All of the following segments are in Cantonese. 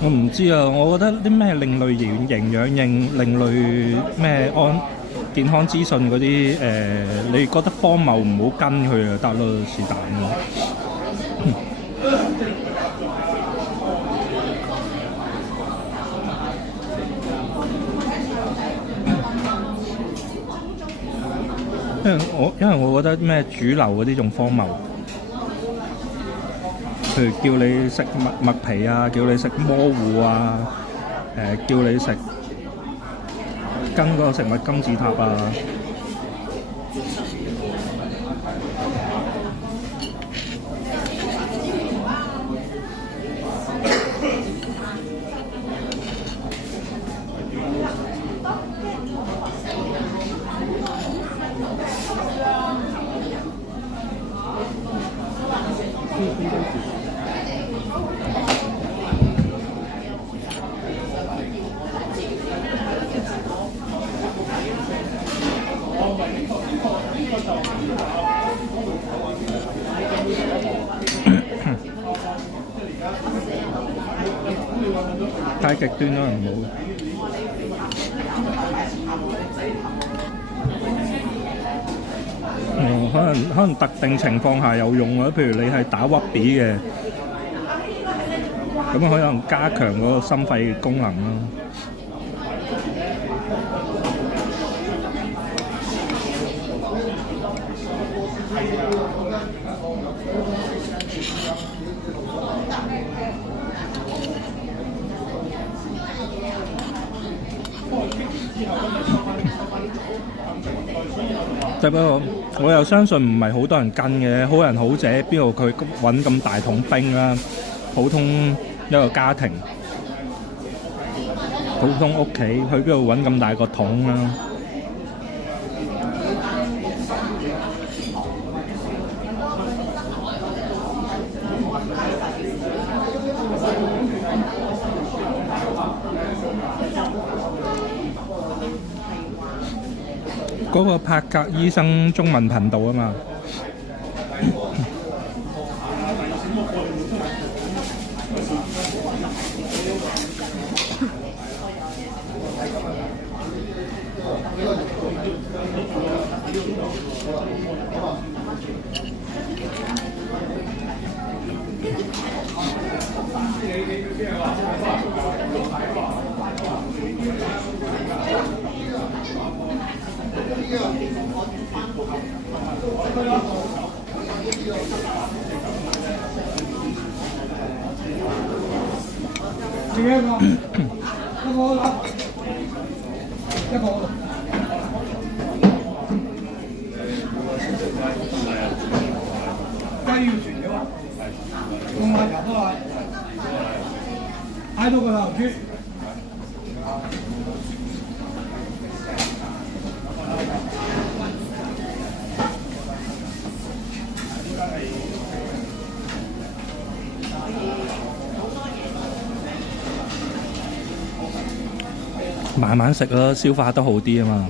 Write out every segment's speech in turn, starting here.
我唔知啊，我覺得啲咩另類營養另類咩健康資訊嗰啲你覺得荒謬唔好跟佢就得咯，是但咯。因為我覺得咩主流嗰啲仲荒謬。譬如叫你食麥皮啊，叫你食蘑菇啊，叫你食跟嗰個食物金字塔啊。太極端啦，唔好。可能特定情況下有用啊，譬如你係打屈比嘅，咁可能加強嗰個心肺功能咯。只不過我又相信唔係好多人跟嘅，好人好者邊度佢揾咁大桶冰啦？普通一個家庭、普通屋企，去邊度揾咁大個桶啦？嗰個柏格醫生中文頻道啊嘛。慢慢食咯，消化得好啲啊嘛。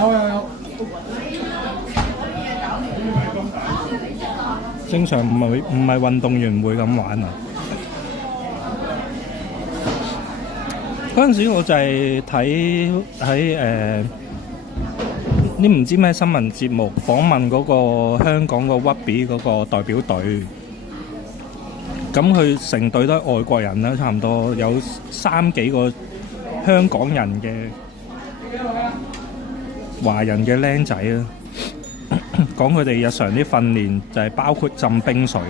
有。正常唔係運動員唔會咁玩啊。嗰陣時我就係睇喺啲唔知咩新聞節目訪問嗰個香港個屈比嗰個代表隊，咁佢成隊都係外國人啦，差唔多有3幾個香港人嘅華人嘅僆仔啦，講佢哋日常啲訓練就係包括浸冰水。